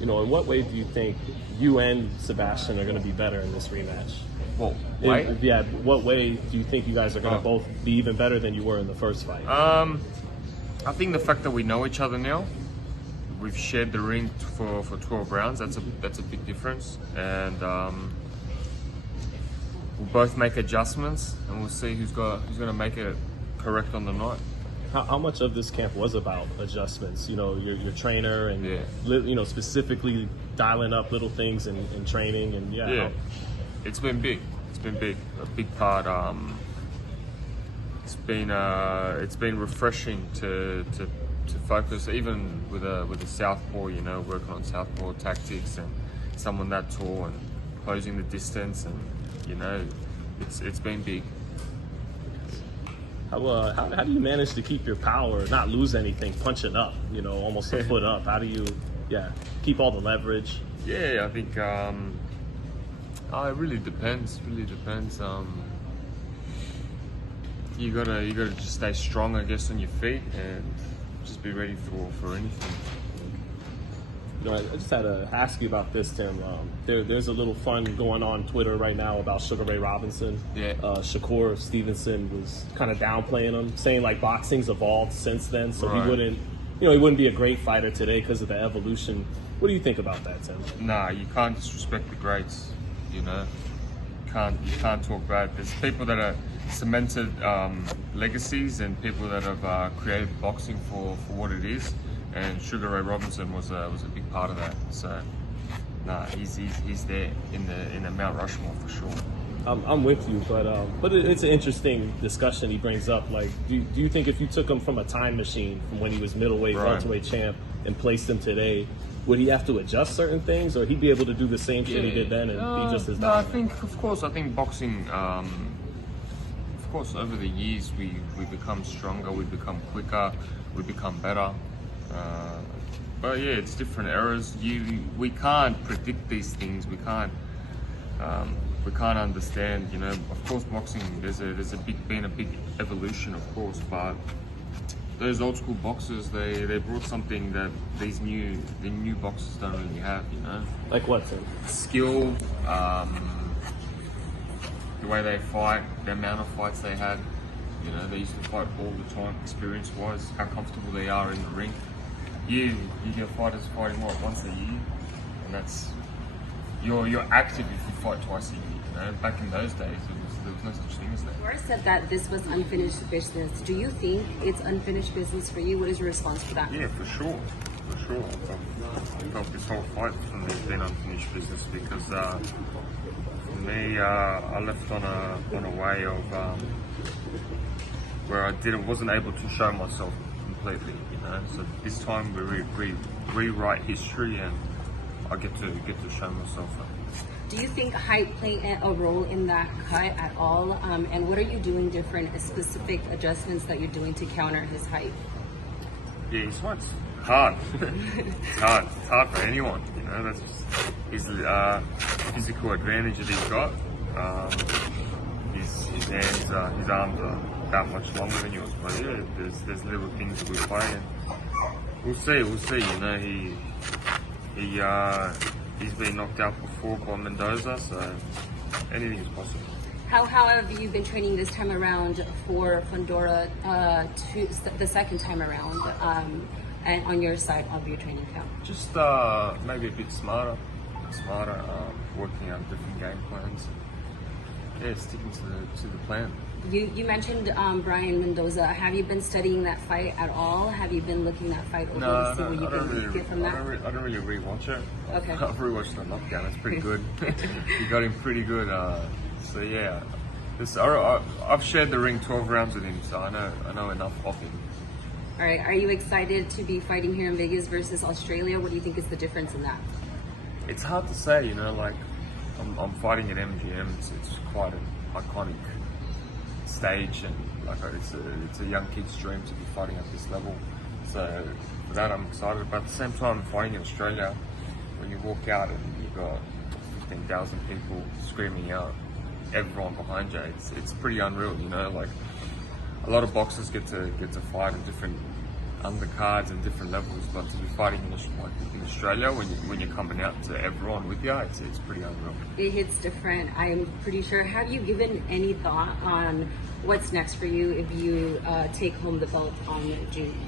You know, in what way do you think you and Sebastian are going to be better in this rematch? Well, weight? Yeah, what way do you think you guys are going to both be even better than you were in the first fight? I think the fact that we know each other now, we've shared the ring for 12 rounds. That's a big difference, and we'll both make adjustments, and we'll see who's going to make it correct on the night. How much of this camp was about adjustments? You know, your trainer and you know, specifically dialing up little things in training and it's been big. It's been big. A big part. It's been refreshing to focus, even with a southpaw. You know, working on southpaw tactics and someone that tall and closing the distance, and you know, it's been big. How do you manage to keep your power, not lose anything, punching up, you know, almost a foot up? How do you, keep all the leverage? Yeah, I think it really depends. Really depends. You gotta just stay strong, I guess, on your feet and just be ready for anything. You know, I just had to ask you about this, Tim. There's a little fun going on Twitter right now about Sugar Ray Robinson. Yeah. Shakur Stevenson was kind of downplaying him, saying like boxing's evolved since then, so he wouldn't be a great fighter today because of the evolution. What do you think about that, Tim? Nah, you can't disrespect the greats. You know, you can't talk bad. There's people that are cemented legacies and people that have created boxing for what it is. And Sugar Ray Robinson was a big part of that. So, nah, he's there in the Mount Rushmore for sure. I'm with you, but it's an interesting discussion he brings up. Like, do you think if you took him from a time machine from when he was middleweight, welterweight champ, and placed him today, would he have to adjust certain things, or he'd be able to do the same shit he did then and be just as dominant? I think boxing. Of course, over the years we become stronger, we become quicker, we become better. But yeah, it's different eras. We can't predict these things. We can't understand. You know, of course, boxing there's been a big evolution, of course. But those old school boxers, they brought something that the new boxers don't really have. You know, like what? Tim? Skill, the way they fight, the amount of fights they had. You know, they used to fight all the time. Experience-wise, how comfortable they are in the ring. You get fighters fighting once a year, and that's you're active if you fight twice a year. You know, back in those days, there was no such thing as that. Laura said that this was unfinished business. Do you think it's unfinished business for you? What is your response to that? Yeah, for sure. I felt this whole fight for me has been unfinished business because for me, I left on a way of where I wasn't able to show myself completely, you know. So this time we rewrite history, and I get to show myself. Do you think height played a role in that cut at all? And what are you doing different? Specific adjustments that you're doing to counter his height? Yeah, his height's hard. It's hard for anyone, you know. That's just his physical advantage that he's got. His hands, his arms are that much longer than yours, but yeah, there's little things that we play, and we'll see. You know, he's been knocked out before by Mendoza, so anything is possible. How have you been training this time around for Fundora the second time around, and on your side of your training camp? Just maybe a bit smarter, working out different game plans. Yeah, sticking to the plan. You mentioned Brian Mendoza. Have you been studying that fight at all? Have you been looking that fight over to see what you can get from that? I don't really rewatch it. Okay. I've rewatched the knockdown. It's pretty good. You got him pretty good. So yeah, I've shared the ring 12 rounds with him, so I know enough of him. All right. Are you excited to be fighting here in Vegas versus Australia? What do you think is the difference in that? It's hard to say. You know, like I'm fighting at MGM. It's quite an iconic stage, and like it's a young kid's dream to be fighting at this level. So for that, I'm excited. But at the same time, fighting in Australia, when you walk out and you've got 15,000 people screaming out, everyone behind you, it's pretty unreal. You know, like a lot of boxers get to fight in different undercards and different levels, but to be fighting in Australia when you're coming out to everyone with you, it's pretty unreal. It hits different, I'm pretty sure. Have you given any thought on what's next for you if you take home the belt on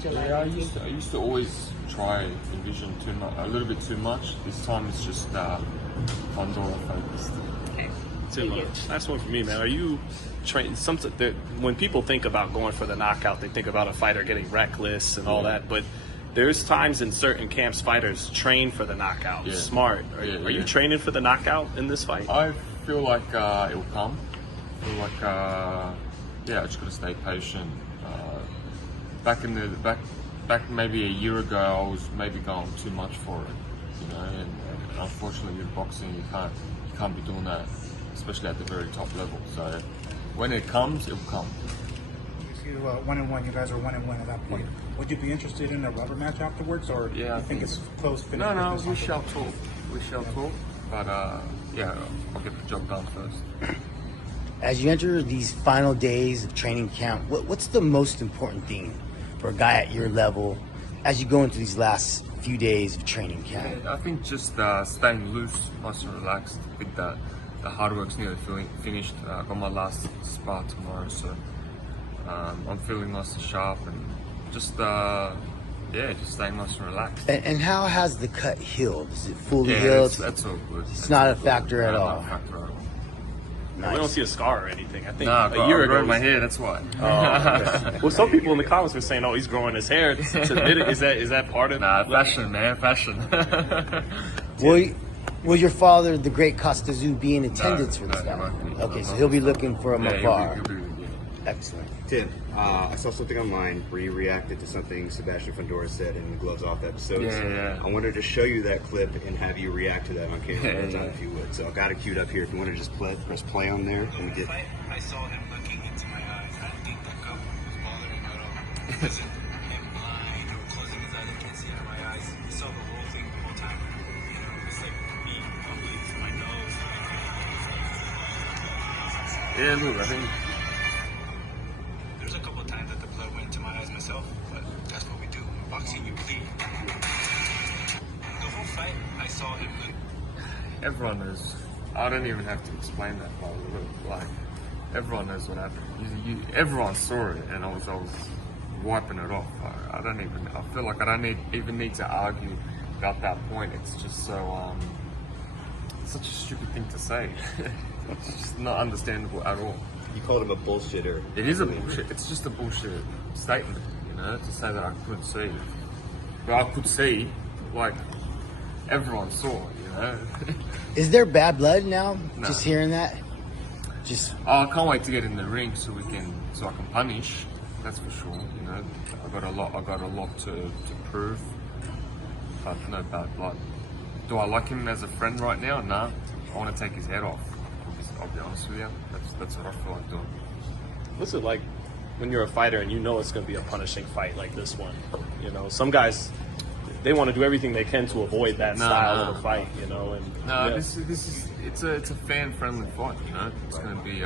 July? Yeah, I used to always try envision a little bit too much. This time it's just Fundora focused. Okay. Tim, last one for me, man. Are you trained? When people think about going for the knockout, they think about a fighter getting reckless and all that. But there's times in certain camps fighters train for the knockout. Yeah. Smart. Are you training for the knockout in this fight? I feel like it will come. I feel like I just gotta stay patient. Back maybe a year ago, I was maybe going too much for it, you know. And unfortunately, with boxing, you can't be doing that, especially at the very top level. So when it comes, it will come. You 1-1. You guys are 1-1 at that point. Would you be interested in a rubber match afterwards, or do you think it's close? No, we shall talk. We shall talk. But I'll get the job done first. As you enter these final days of training camp, what's the most important thing for a guy at your level as you go into these last few days of training camp? Yeah, I think just staying loose, nice and relaxed. I think that the hard work's nearly finished. I got my last spar tomorrow, so I'm feeling nice and sharp, and just staying nice and relaxed. And how has the cut healed? Is it fully Yeah, healed? that's all good. It's not a factor at all. Not a factor at all. Nice. We don't see a scar or anything. I think Nah, a year I ago. grew my hair. That's why. Oh, okay. Well, some people in the comments were saying, "Oh, he's growing his hair." To admit it, is that part of? Nah, fashion, man, fashion. Will your father, the great Tszyu, be in attendance for this he guy? won't be. Okay, so he'll be looking for him afar. He'll be. Excellent. Tim, I saw something online where you reacted to something Sebastian Fundora said in the Gloves Off episode. Yeah. I wanted to show you that clip and have you react to that on camera one time, if you would. So I got it queued up here. If you want to just press play on there and get. I saw him looking into my eyes. I didn't think that cup was bothering at all. It wasn't him blind or closing his eyes. I can't see out of my eyes. He saw the whole thing the whole time. You know, it's like me bubbling to my nose. Yeah, look, I think. There's a couple of times that the blood went into my eyes myself, but that's what we do. In boxing, you bleed. The whole fight, I saw him look. Everyone knows. I don't even have to explain that part. Like, everyone knows what happened. Everyone saw it, and I was wiping it off. I feel like I don't even need to argue about that point. It's just so such a stupid thing to say. It's just not understandable at all. You called him a bullshitter. It is a bullshit. It's just a bullshit statement, you know, to say that I couldn't see. But I could see, like, everyone saw, you know. Is there bad blood now? No. Just hearing that? I can't wait to get in the ring so I can punish. That's for sure. You know, I got a lot to prove, but no bad blood. Do I like him as a friend right now? Nah. I want to take his head off. I'll be honest with you. That's what I feel like doing. What's it like when you're a fighter and you know it's going to be a punishing fight like this one? You know, some guys, they want to do everything they can to avoid that style of a fight. You know, and this is it's a fan-friendly fight. You know, it's going to be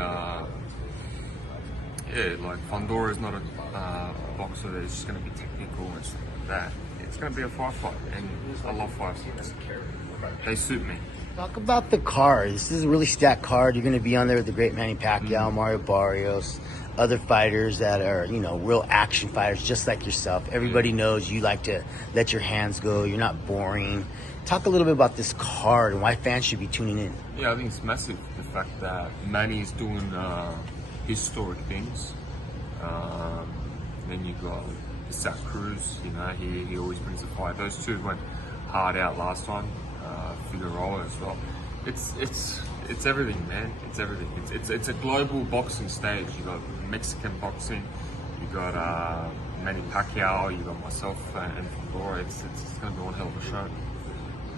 like Fundora is not a boxer that is just going to be technical and stuff like that. It's going to be a fight, and I love fights. They suit me. Talk about the card. This is a really stacked card. You're going to be on there with the great Manny Pacquiao, Mario Barrios, other fighters that are, you know, real action fighters just like yourself. Everybody knows you like to let your hands go. You're not boring. Talk a little bit about this card and why fans should be tuning in. Yeah, I think it's massive, the fact that Manny is doing historic things. Then you got Zach Cruz, you know, he always brings a fight. Those two went hard out last time. Figueroa as well. It's everything, man. It's everything. It's a global boxing stage. You got Mexican boxing. You got Manny Pacquiao. You got myself and Fundora. It's going to be one hell of a show.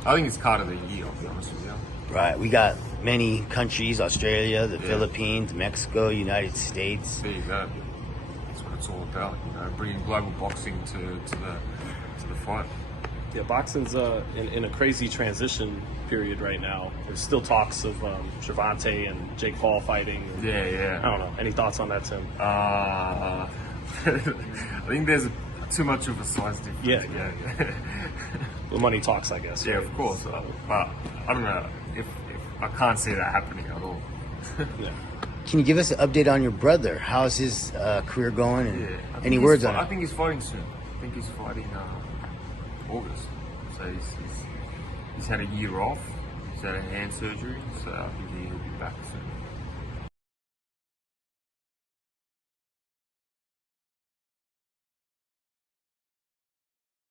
I think it's card of the year. I'll be honest with you. Right. We got many countries: Australia, the Philippines, Mexico, United States. There you go. That's what it's all about. You know, bringing global boxing to the fight. Yeah, boxing's in a crazy transition period right now. There's still talks of Gervonta and Jake Paul fighting. Yeah. I don't know. Any thoughts on that, Tim? I think there's too much of a size difference. Yeah. Well, money talks, I guess. Yeah, right? of course. But I don't know if I can't see that happening at all. Yeah. Can you give us an update on your brother? How's his career going? And any words on I it? think he's fighting soon. I think he's fighting August. So he's had a year off. He's had a hand surgery, so I think he'll be back soon.